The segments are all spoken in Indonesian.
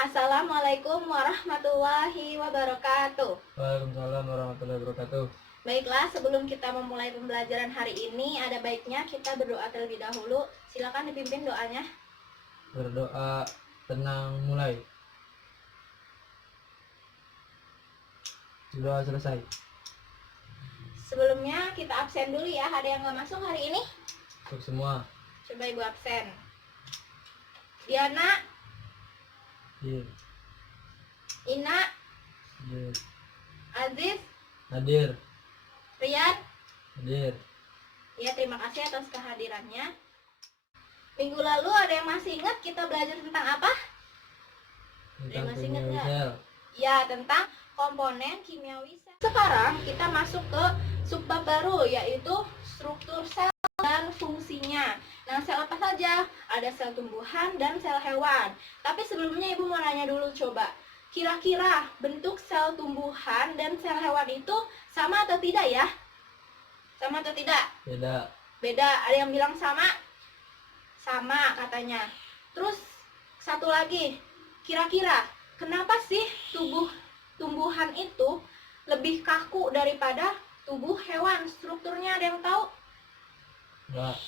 Assalamualaikum warahmatullahi wabarakatuh. Waalaikumsalam warahmatullahi wabarakatuh. Baiklah, sebelum kita memulai pembelajaran hari ini, ada baiknya kita berdoa terlebih dahulu. Silakan dipimpin doanya. Berdoa, tenang, mulai. Doa selesai. Sebelumnya kita absen dulu ya. Ada yang nggak masuk hari ini? Untuk semua. Coba ibu absen. Diana, Hadir. Ina, Hadir. Aziz, Hadir. Riyad. Hadir. Ya, terima kasih atas kehadirannya. Minggu lalu ada yang masih ingat kita belajar tentang apa? Tentang masih ingat kimia nggak? sel. Ya, tentang komponen kimia sel. Sekarang kita masuk ke subbab baru, yaitu struktur sel dan fungsinya. Nah, sel apa saja? Ada sel tumbuhan dan sel hewan. Tapi sebelumnya ibu mau nanya dulu coba. Kira-kira bentuk sel tumbuhan dan sel hewan itu sama atau tidak ya? Sama atau tidak? Beda. Beda. Ada yang bilang sama? Sama katanya. Terus satu lagi. Kira-kira kenapa sih tumbuhan itu lebih kaku daripada tubuh hewan? Strukturnya ada yang tahu? Enggak.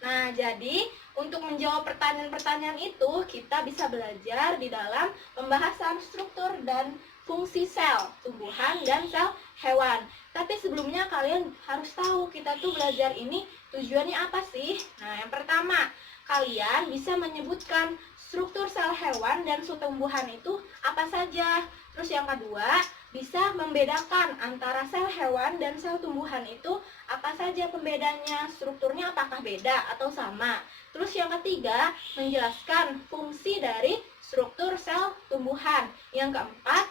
Nah, jadi untuk menjawab pertanyaan-pertanyaan itu, kita bisa belajar di dalam pembahasan struktur dan fungsi sel tumbuhan dan sel hewan. Tapi sebelumnya kalian harus tahu kita tuh belajar ini tujuannya apa sih? Nah, yang pertama, kalian bisa menyebutkan struktur sel hewan dan sel tumbuhan itu apa saja. Terus yang kedua, bisa membedakan antara sel hewan dan sel tumbuhan itu apa saja pembedanya, strukturnya apakah beda atau sama. Terus yang ketiga, menjelaskan fungsi dari struktur sel tumbuhan. Yang keempat,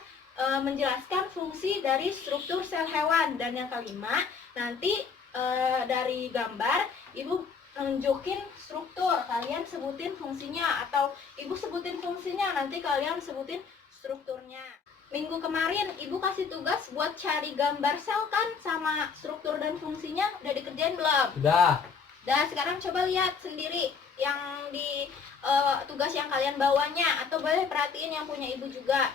menjelaskan fungsi dari struktur sel hewan. Dan yang kelima, nanti dari gambar ibu nunjukin struktur, kalian sebutin fungsinya, atau ibu sebutin fungsinya, nanti kalian sebutin strukturnya. Minggu kemarin ibu kasih tugas buat cari gambar sel kan sama struktur dan fungsinya, udah dikerjain belum? Sudah. Nah, sekarang coba lihat sendiri yang di tugas yang kalian bawanya, atau boleh perhatiin yang punya ibu juga.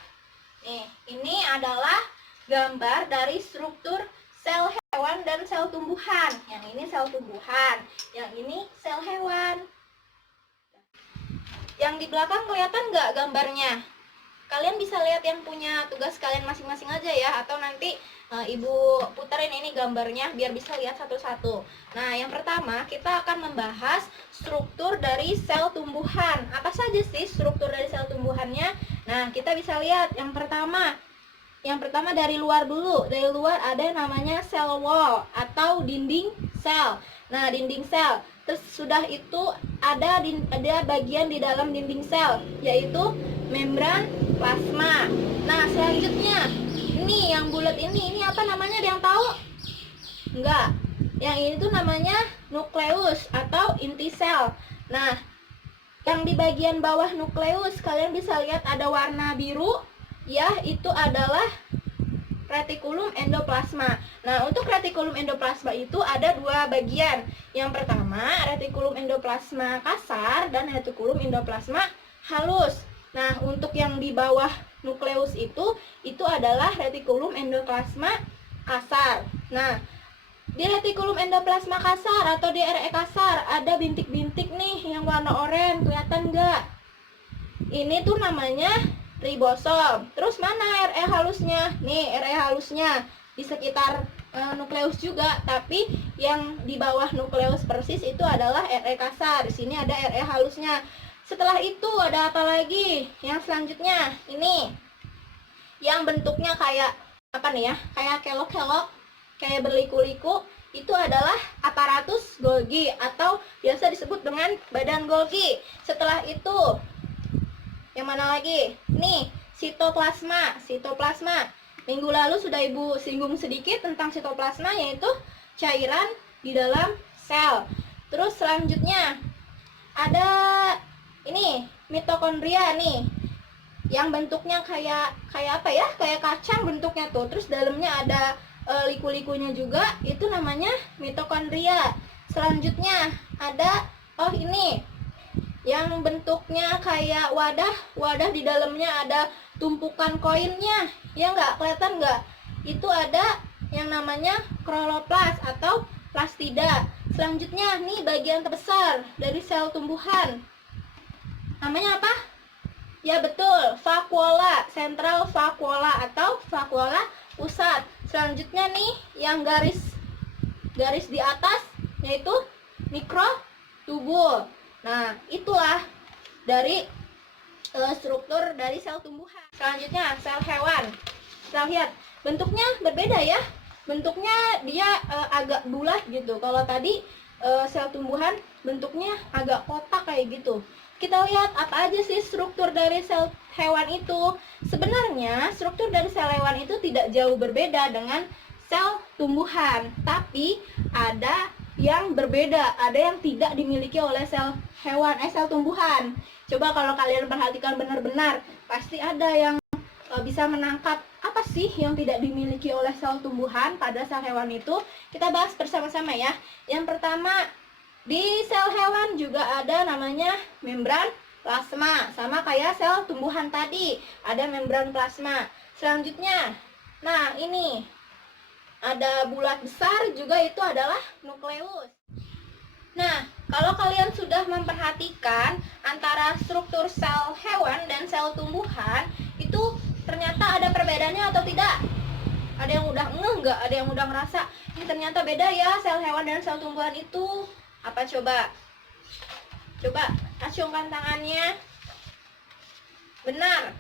Nih, ini adalah gambar dari struktur sel hewan dan sel tumbuhan. Yang ini sel tumbuhan, yang ini sel hewan. Yang di belakang kelihatan nggak gambarnya? Kalian bisa lihat yang punya tugas kalian masing-masing aja ya, atau nanti ibu puterin ini gambarnya biar bisa lihat satu-satu. Nah, yang pertama kita akan membahas struktur dari sel tumbuhan. Apa saja sih struktur dari sel tumbuhannya? Nah, kita bisa lihat yang pertama dari luar dulu. Dari luar ada yang namanya cell wall atau dinding sel. Nah, dinding sel. Terus sudah itu ada bagian di dalam dinding sel, yaitu membran plasma. Nah, selanjutnya ini yang bulat ini apa namanya, ada yang tahu? Enggak. Yang ini tuh namanya nukleus atau inti sel. Nah, yang di bagian bawah nukleus kalian bisa lihat ada warna biru, ya, itu adalah retikulum endoplasma. Nah, untuk retikulum endoplasma itu ada dua bagian. Yang pertama, retikulum endoplasma kasar dan retikulum endoplasma halus. Nah, untuk yang di bawah nukleus itu adalah retikulum endoplasma kasar. Nah, di retikulum endoplasma kasar atau di RE kasar ada bintik-bintik nih yang warna oranye, kelihatan nggak? Ini tuh namanya ribosom. Terus mana RE halusnya? Nih, RE halusnya di sekitar nukleus juga, tapi yang di bawah nukleus persis itu adalah RE kasar. Di sini ada RE halusnya. Setelah itu ada apa lagi? Yang selanjutnya ini yang bentuknya kayak apa nih ya? Kayak kelok-kelok, kayak berliku-liku. Itu adalah aparatus Golgi atau biasa disebut dengan badan Golgi. Setelah itu yang mana lagi? Nih, sitoplasma. Sitoplasma. Minggu lalu sudah ibu singgung sedikit tentang sitoplasma, yaitu cairan di dalam sel. Terus selanjutnya ada ini mitokondria nih, yang bentuknya kayak apa ya? Kayak kacang bentuknya tuh. Terus dalamnya ada liku-likunya juga, itu namanya mitokondria. Selanjutnya ada ini yang bentuknya kayak wadah di dalamnya ada tumpukan koinnya, ya nggak, kelihatan nggak? Itu ada yang namanya kloroplas atau plastida. Selanjutnya nih bagian terbesar dari sel tumbuhan, namanya apa? Ya betul, vakuola, sentral vakuola atau vakuola pusat. Selanjutnya nih yang garis di atas yaitu mikrotubul. Nah, itulah dari struktur dari sel tumbuhan. Selanjutnya sel hewan. Kita lihat bentuknya berbeda ya. Bentuknya dia agak bulat gitu. Kalau tadi sel tumbuhan bentuknya agak kotak kayak gitu. Kita lihat apa aja sih struktur dari sel hewan itu. Sebenarnya struktur dari sel hewan itu tidak jauh berbeda dengan sel tumbuhan, tapi ada yang berbeda, ada yang tidak dimiliki oleh sel hewan, sel tumbuhan. Coba kalau kalian perhatikan benar-benar, pasti ada yang bisa menangkap apa sih yang tidak dimiliki oleh sel tumbuhan pada sel hewan itu. Kita bahas bersama-sama ya. Yang pertama, di sel hewan juga ada namanya membran plasma, sama kayak sel tumbuhan tadi, ada membran plasma. Selanjutnya, nah ini ada bulat besar juga, itu adalah nukleus. Nah, kalau kalian sudah memperhatikan antara struktur sel hewan dan sel tumbuhan, itu ternyata ada perbedaannya atau tidak? Ada yang udah nggak? Ada yang udah ngerasa ini ternyata beda ya sel hewan dan sel tumbuhan itu? Apa coba? Coba acungkan tangannya. Benar,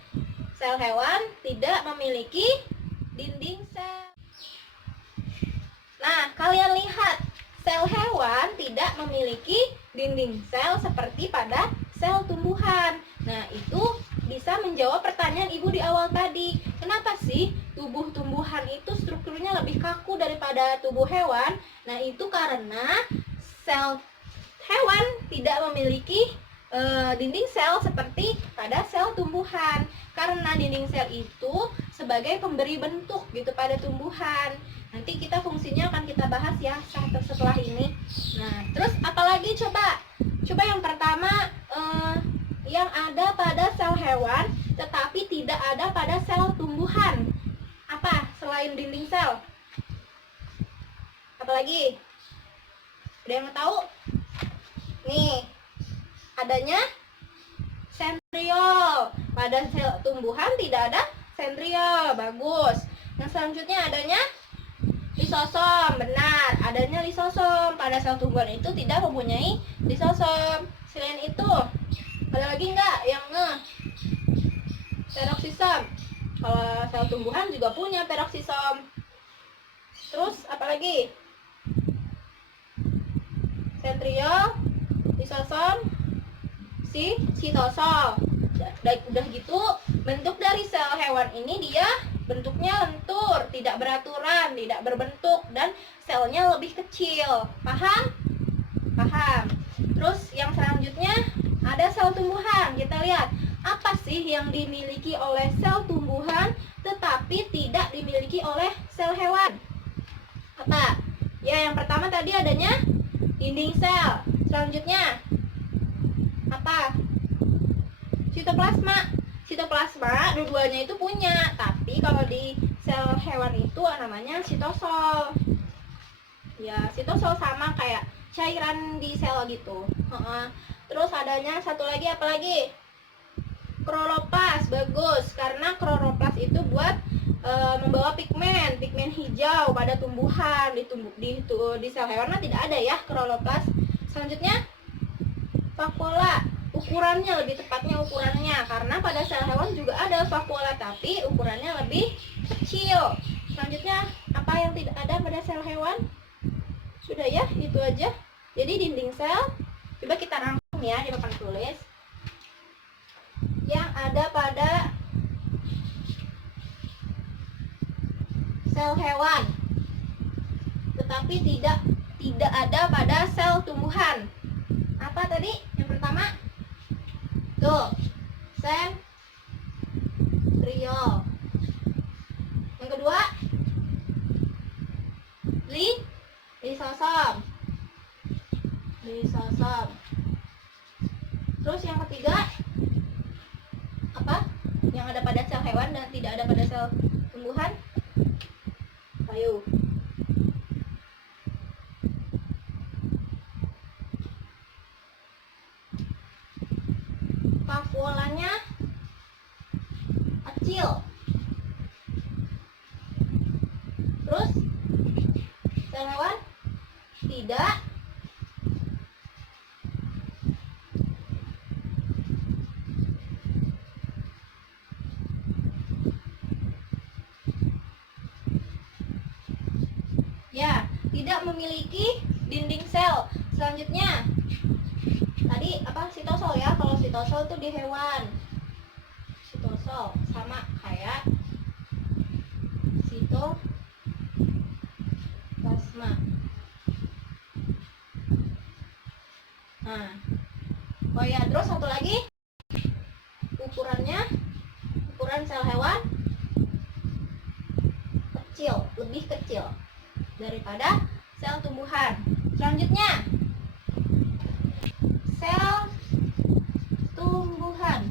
sel hewan tidak memiliki dinding sel. Nah, kalian lihat, sel hewan tidak memiliki dinding sel seperti pada sel tumbuhan. Nah, itu bisa menjawab pertanyaan ibu di awal tadi. Kenapa sih tubuh tumbuhan itu strukturnya lebih kaku daripada tubuh hewan? Nah, itu karena sel hewan tidak memiliki dinding sel seperti pada sel tumbuhan. Karena dinding sel itu sebagai pemberi bentuk gitu pada tumbuhan. Nanti kita fungsinya akan kita bahas ya setelah ini. Nah, terus apalagi coba? Coba yang pertama yang ada pada sel hewan tetapi tidak ada pada sel tumbuhan. Apa selain dinding sel? Apalagi? Ada yang tahu? Nih, adanya sentriol. Pada sel tumbuhan tidak ada sentriol. Bagus. Yang selanjutnya adanya lisosom. Benar, adanya lisosom. Pada sel tumbuhan itu tidak mempunyai lisosom. Selain itu, ada lagi nggak yang peroksisom? Kalau sel tumbuhan juga punya peroksisom. Terus apalagi? Sentriol, lisosom, sitosol. Udah gitu, bentuk dari sel hewan ini dia bentuknya lentur, tidak beraturan, tidak berbentuk, dan selnya lebih kecil. Paham? Paham. Terus yang selanjutnya ada sel tumbuhan. Kita lihat, apa sih yang dimiliki oleh sel tumbuhan tetapi tidak dimiliki oleh sel hewan? Apa? Ya, yang pertama tadi adanya dinding sel. Selanjutnya apa? Sitoplasma. Sitoplasma dua-duanya itu punya, tapi kalau di sel hewan itu namanya sitosol. Ya, sitosol sama kayak cairan di sel gitu. Terus adanya satu lagi, apa lagi? Kloroplas. Bagus, karena kloroplas itu buat membawa pigmen hijau pada tumbuhan. Di sel hewan tidak ada ya kloroplas. Selanjutnya vakuola. Ukurannya, lebih tepatnya ukurannya, karena pada sel hewan juga ada vakuola tapi ukurannya lebih kecil. Selanjutnya apa yang tidak ada pada sel hewan? Sudah ya, itu aja. Jadi dinding sel, coba kita rangkum ya di papan tulis. Yang ada pada sel hewan tetapi tidak ada pada sel tumbuhan. Apa tadi? Yang pertama tuh, sentriol. Yang kedua lisosom. Terus yang ketiga apa? Yang ada pada sel hewan dan tidak ada pada sel tumbuhan? Ayo. Vakuolanya kecil. Terus sel hewan tidak. Ya, tidak memiliki dinding sel. Selanjutnya tadi apa? Sitosol ya. Kalau sitosol itu di hewan. Sitosol sama kayak sitoplasma. Nah, oh ya, terus satu lagi ukurannya, ukuran sel hewan kecil, lebih kecil daripada sel tumbuhan. Selanjutnya sel tumbuhan.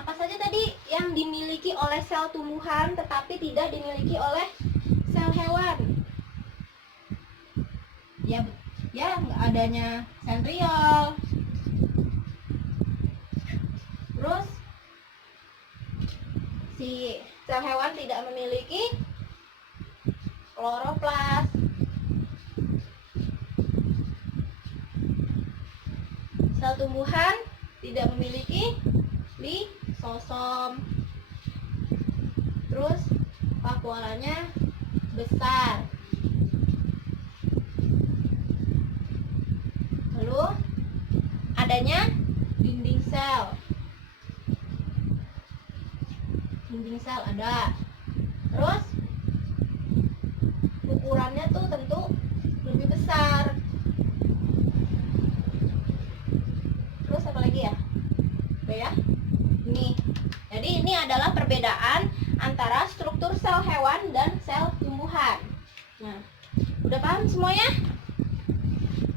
Apa saja tadi yang dimiliki oleh sel tumbuhan tetapi tidak dimiliki oleh sel hewan? Ya nggak adanya sentriol. Terus si sel hewan tidak memiliki kloroplas. Sel tumbuhan tidak memiliki lisosom. Terus vakuolanya besar. Lalu adanya dinding sel. Dinding sel ada. Terus ukurannya tuh tentu lebih besar. Terus apa lagi ya? Udah ya? Ini. Jadi ini adalah perbedaan antara struktur sel hewan dan sel tumbuhan. Nah, udah paham semuanya?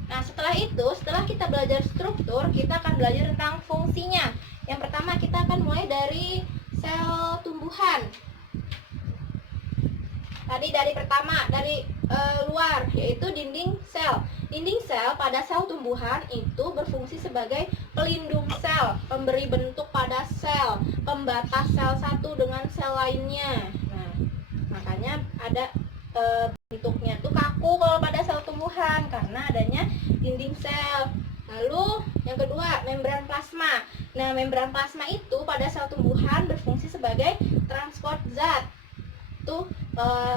Nah, setelah itu, setelah kita belajar struktur, kita akan belajar tentang fungsinya. Yang pertama, kita akan mulai dari sel tumbuhan. Tadi dari pertama, dari luar, yaitu dinding sel. Dinding sel pada sel tumbuhan itu berfungsi sebagai pelindung sel, pemberi bentuk pada sel, pembatas sel satu dengan sel lainnya. Nah, makanya ada bentuknya tuh kaku kalau pada sel tumbuhan karena adanya dinding sel. Lalu yang kedua, membran plasma. Nah, membran plasma itu pada sel tumbuhan berfungsi sebagai transport zat. Tuh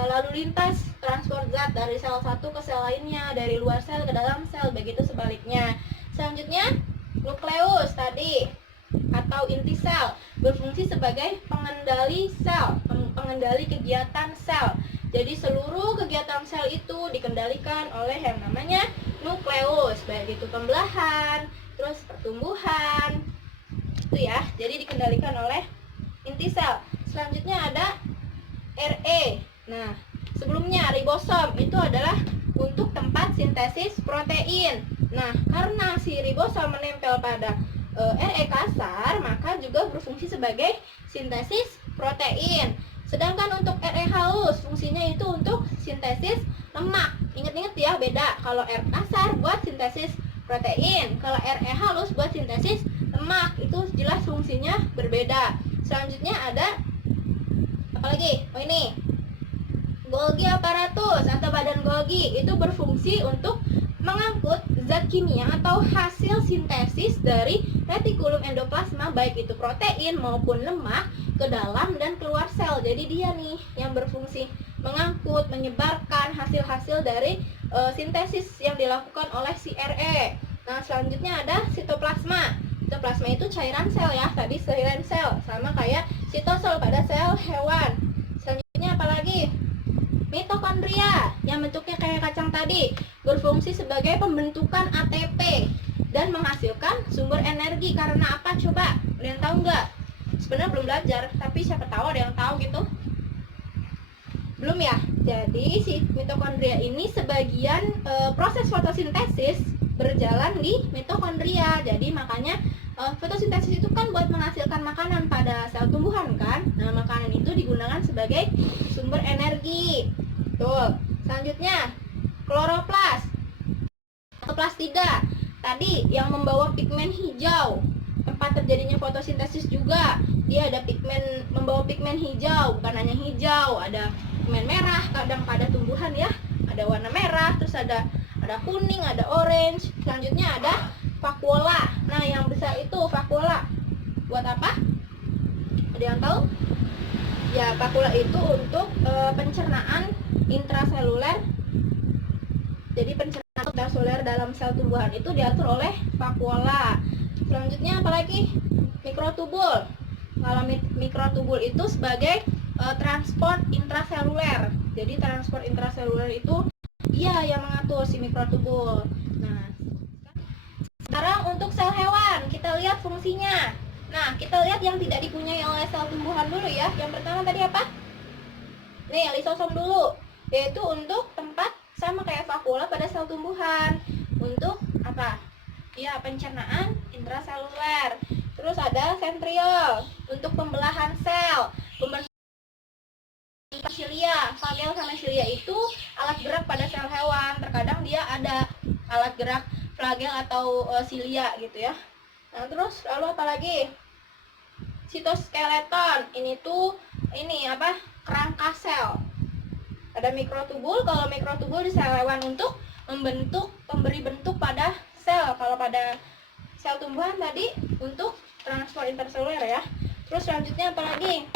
lalu lintas transport zat dari sel satu ke sel lainnya, dari luar sel ke dalam sel, begitu sebaliknya. Selanjutnya, nukleus tadi atau inti sel berfungsi sebagai pengendali sel, pengendali kegiatan sel. Jadi seluruh kegiatan sel itu dikendalikan oleh yang namanya nukleus, baik itu pembelahan, terus pertumbuhan, itu ya. Jadi dikendalikan oleh inti sel. Selanjutnya ada RE. Nah, sebelumnya ribosom itu adalah untuk tempat sintesis protein. Nah, karena si ribosom menempel pada RE kasar, maka juga berfungsi sebagai sintesis protein. Sedangkan untuk RE halus, fungsinya itu untuk sintesis lemak. Ingat-ingat ya, beda. Kalau R kasar buat sintesis protein, kalau RE halus buat sintesis lemak. Itu jelas fungsinya berbeda. Selanjutnya ada apa lagi? Oh ini, Golgi apparatus atau badan Golgi itu berfungsi untuk mengangkut zat kimia atau hasil sintesis dari retikulum endoplasma, baik itu protein maupun lemak, ke dalam dan keluar sel. Jadi dia nih yang berfungsi mengangkut, menyebarkan hasil-hasil dari sintesis yang dilakukan oleh si RE. Nah, selanjutnya ada sitoplasma. Sitoplasma itu cairan sel ya, tadi cairan sel, sama kayak sitosol pada sel hewan. Selanjutnya apalagi? Mitokondria yang bentuknya kayak kacang tadi, berfungsi sebagai pembentukan ATP dan menghasilkan sumber energi. Karena apa coba? Ada yang tahu nggak? Sebenarnya belum belajar, tapi siapa tahu ada yang tahu gitu. Belum ya? Jadi si mitokondria ini sebagian proses fotosintesis berjalan di mitokondria. Jadi makanya fotosintesis itu kan buat menghasilkan makanan pada sel tumbuhan kan. Nah, makanan itu digunakan sebagai sumber energi. Tuh. Selanjutnya, kloroplas atau plastida. Tadi yang membawa pigmen hijau. Tempat terjadinya fotosintesis juga. Dia ada pigmen, membawa pigmen hijau, bukan hanya hijau, ada pigmen merah kadang pada tumbuhan ya. Ada warna merah, terus ada kuning, ada orange. Selanjutnya ada vakuola. Nah, yang besar itu vakuola. Buat apa? Ada yang tahu? Ya, vakuola itu untuk pencernaan intraseluler. Jadi pencernaan intraseluler dalam sel tumbuhan itu diatur oleh vakuola. Selanjutnya apalagi? Mikrotubul. Kalau mikrotubul itu sebagai transport intraseluler. Jadi transport intraseluler itu dia yang mengatur si mikrotubul. Nah, sekarang untuk sel hewan, kita lihat fungsinya. Nah, kita lihat yang tidak dipunyai oleh sel tumbuhan dulu ya. Yang pertama tadi apa? Nih, lisosom dulu. Yaitu untuk tempat sama kayak vakuola pada sel tumbuhan. Untuk apa? Ya, pencernaan intraseluler. Terus ada sentriol untuk pembelahan sel. Silia, flagel sama silia itu alat gerak pada sel hewan. Terkadang dia ada alat gerak flagel atau silia gitu ya. Nah, terus lalu apa lagi? Sitoskeleton. Ini apa? Kerangka sel. Ada mikrotubul. Kalau mikrotubul di sel hewan untuk memberi bentuk pada sel. Kalau pada sel tumbuhan tadi untuk transport interseluler ya. Terus selanjutnya apa lagi?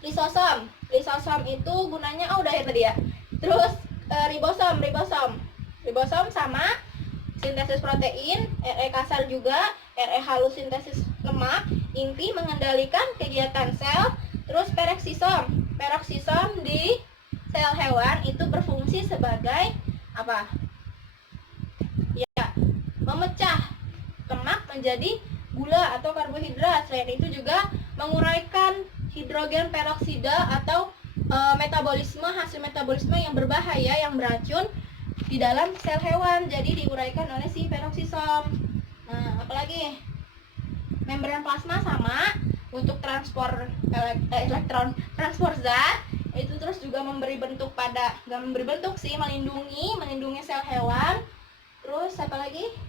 Lisosom. Lisosom itu gunanya udah ya tadi ya. Terus ribosom. Ribosom sama sintesis protein, RE kasar juga, RE halus sintesis lemak, inti mengendalikan kegiatan sel. Terus peroksisom. Peroksisom di sel hewan itu berfungsi sebagai apa? Ya, memecah lemak menjadi gula atau karbohidrat. Selain itu juga menguraikan hidrogen peroksida atau hasil metabolisme yang berbahaya, yang beracun di dalam sel hewan. Jadi diuraikan oleh si peroksisom. Nah, apalagi? Membran plasma sama untuk transport elektron, transport zat. Itu terus juga memberi bentuk nggak memberi bentuk sih, melindungi sel hewan. Terus apa lagi?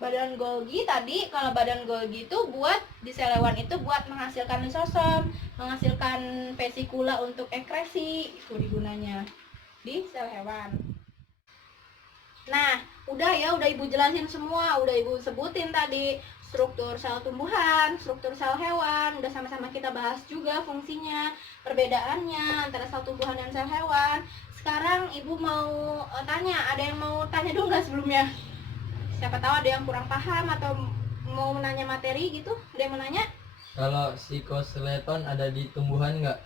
Badan Golgi tadi. Kalau badan Golgi itu buat di sel hewan itu buat menghasilkan lisosom, menghasilkan vesikula untuk ekresi, itu digunanya di sel hewan. Nah, udah Ibu jelasin semua, udah Ibu sebutin tadi struktur sel tumbuhan, struktur sel hewan, udah sama-sama kita bahas juga fungsinya, perbedaannya antara sel tumbuhan dan sel hewan. Sekarang Ibu mau tanya, ada yang mau tanya dulu nggak sebelumnya? Siapa tahu ada yang kurang paham atau mau menanya materi gitu. Ada yang mau nanya? Kalau sitoskeleton ada di tumbuhan nggak?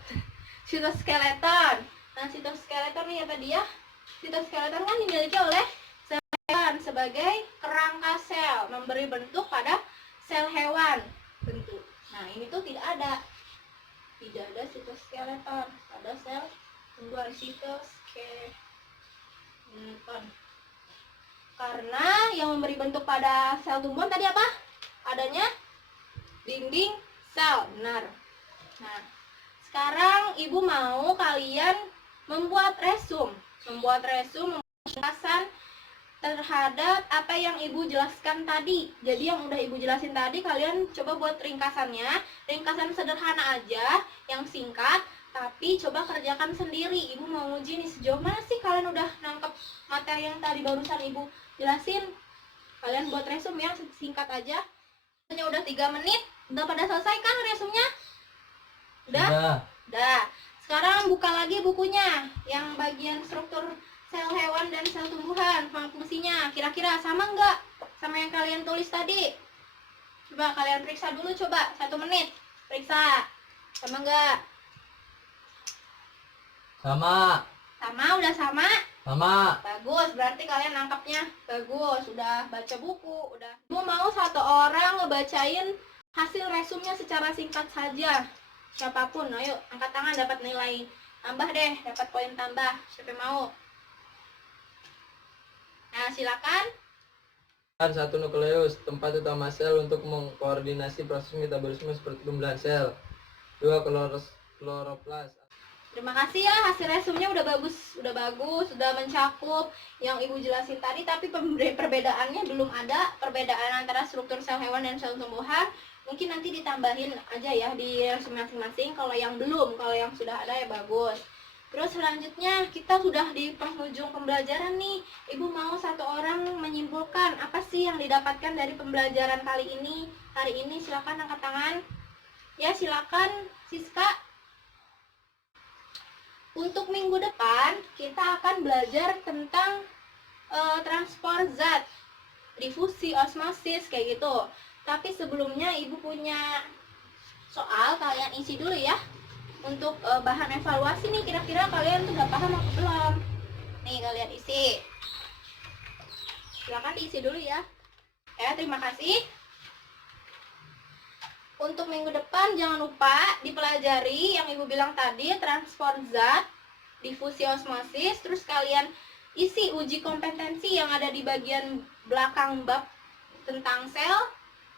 Sitoskeleton. Nah, sitoskeleton nih apa dia? Sitoskeleton kan dimiliki oleh sel hewan sebagai kerangka sel, memberi bentuk pada sel hewan bentuk. Nah, ini tuh tidak ada sitoskeleton pada sel tumbuhan. Sitoskeleton. Karena yang memberi bentuk pada sel tumbuhan tadi apa? Adanya dinding sel, benar. Nah, sekarang Ibu mau kalian membuat resume penjelasan terhadap apa yang Ibu jelaskan tadi. Jadi yang udah Ibu jelasin tadi kalian coba buat ringkasannya, ringkasan sederhana aja, yang singkat. Tapi coba kerjakan sendiri. Ibu mau uji nih, sejauh mana sih kalian udah nangkep materi yang tadi barusan Ibu jelasin. Kalian buat resume yang singkat aja. Hanya udah 3 menit. Udah pada selesai kan resumenya? Udah? Udah. Sekarang buka lagi bukunya. Yang bagian struktur sel hewan dan sel tumbuhan. Fungsinya kira-kira sama nggak sama yang kalian tulis tadi? Coba kalian periksa dulu, coba 1 menit. Periksa. Sama nggak? Sama. Udah sama? Sama. Bagus, berarti kalian nangkapnya bagus. Udah baca buku, udah. Mau 1 orang ngebacain hasil resumnya secara singkat saja. Siapapun, ayo angkat tangan, dapat nilai tambah deh, dapat poin tambah. Siapa yang mau? Nah, silakan. Satu nukleus, tempat utama sel untuk mengkoordinasi proses metabolisme seperti pembelahan sel. 2. Kloroplas. Terima kasih ya, hasil resumnya udah bagus, sudah mencakup yang Ibu jelasin tadi, tapi perbedaannya belum ada, perbedaan antara struktur sel hewan dan sel tumbuhan. Mungkin nanti ditambahin aja ya di resume masing-masing, kalau yang belum, kalau yang sudah ada ya bagus. Terus selanjutnya kita sudah di penghujung pembelajaran nih. Ibu mau satu orang menyimpulkan apa sih yang didapatkan dari pembelajaran kali ini. Hari ini silakan angkat tangan. Ya, silakan Siska. Untuk minggu depan kita akan belajar tentang transport zat, difusi, osmosis kayak gitu. Tapi sebelumnya Ibu punya soal, kalian isi dulu ya. Untuk bahan evaluasi nih, kira-kira kalian tuh udah paham atau belum? Nih kalian isi. Silakan diisi dulu ya. Ya, terima kasih. Untuk minggu depan jangan lupa dipelajari yang Ibu bilang tadi, transport zat, difusi, osmosis. Terus kalian isi uji kompetensi yang ada di bagian belakang bab tentang sel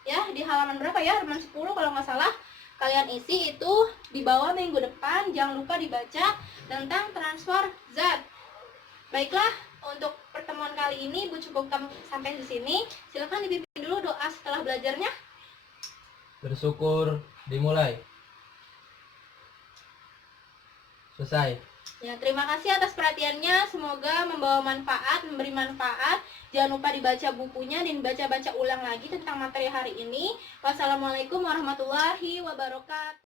ya, di halaman berapa ya, halaman 10 kalau nggak salah. Kalian isi itu di bawah minggu depan, jangan lupa dibaca tentang transport zat. Baiklah, untuk pertemuan kali ini Ibu cukupkan sampai di sini. Silakan dipimpin dulu doa setelah belajarnya. Bersyukur, dimulai. Selesai. Ya, terima kasih atas perhatiannya. Semoga membawa manfaat, memberi manfaat. Jangan lupa dibaca bukunya dan baca-baca ulang lagi tentang materi hari ini. Wassalamualaikum warahmatullahi wabarakatuh.